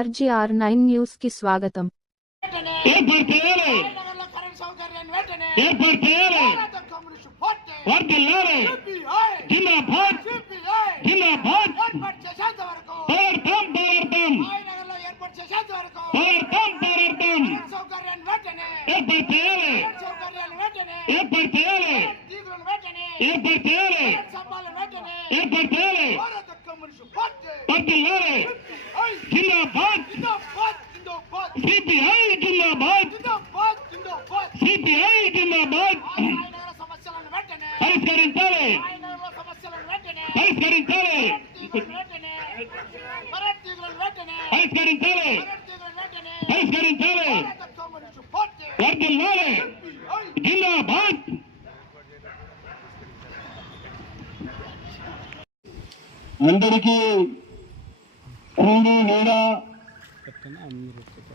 RGR nine news కి స్వాగతం వెంటనే ఏర్పాటు చేయాలి నగర్లో కరెంట్ సౌకర్యాన్ని వెంటనే ఏర్పాటు చేయాలి భారత కమ్యూనిస్టు పార్టీ వర్దిల్లాలి సిపిఐ జిందాబాద్ సిపిఐ జిందాబాద్ ఏర్పాటు చేసేంత వరకు పోరాడతాం పోరాడతాం నగర్లో ఏర్పాటు చేసేంత వరకు పోరాడతాం పోరాడతాం కరెంట్ సౌకర్యాన్ని వెంటనే ఏర్పాటు చేయాలి కరెంట్ సౌకర్యాన్ని వెంటనే ఏర్పాటు చేయాలి కరెంట్ తీగలను వెంటనే ఏర్పాటు చేయాలి కరెంట్ స్తంభాలను వెంటనే ఏర్పాటు చేయాలి భారత కమ్యూనిస్టు పార్టీ వర్దిల్లాలి సిపిఐ జిందాబాద్ జిందాబాద్ జిందాబాద్ సిపిఐ జిందాబాద్ జిందాబాద్ జిందాబాద్ సిపిఐ జిందాబాద్ నగర సమస్యలను వెంటనే పరిష్కరించాలి నగర సమస్యలను వెంటనే పరిష్కరించాలి తీగలను వెంటనే కరెంట్ తీగలను వెంటనే పరిష్కరించాలి కరెంట్ తీగలను వెంటనే పరిష్కరించాలి భారత కమ్యూనిస్టు పార్టీ వర్దిల్లాలి సిపిఐ జిందాబాద్ అందరికీ కూలి నీడ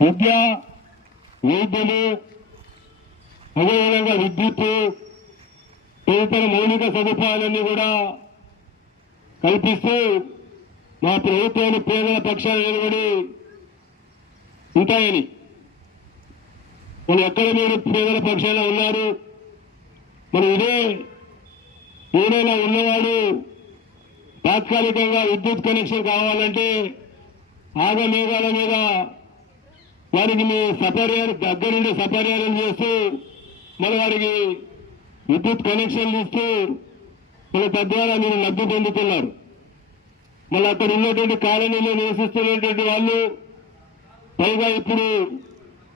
విద్య వైద్యులు అదేవిధంగా విద్యుత్తు తదితర మౌలిక సదుపాయాలన్నీ కూడా కల్పిస్తూ మా ప్రభుత్వాన్ని పేదల పక్షాన నిలబడి ఉంటాయని. మనం ఎక్కడ మీరు పేదల పక్షాన ఉన్నారు? మనం ఇదే ఏదైనా ఉన్నవాడు తాత్కాలికంగా విద్యుత్ కనెక్షన్ కావాలంటే ఆగమేఘాల మీద వారికి మీ సపర్యాలు దగ్గరుండి సపర్యాలు చేస్తూ మళ్ళీ వారికి విద్యుత్ కనెక్షన్లు ఇస్తూ మన తద్వారా మీరు లబ్ధి పొందుతున్నారు. మళ్ళీ అక్కడ ఉన్నటువంటి కాలనీలో నివసిస్తున్నటువంటి వాళ్ళు పైగా ఇప్పుడు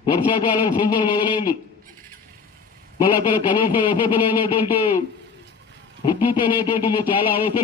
వర్షాకాలం సీజన్ మొదలైంది. మళ్ళీ అక్కడ కనీస వసతులైనటువంటి విద్యుత్ అనేటువంటిది చాలా అవసరం.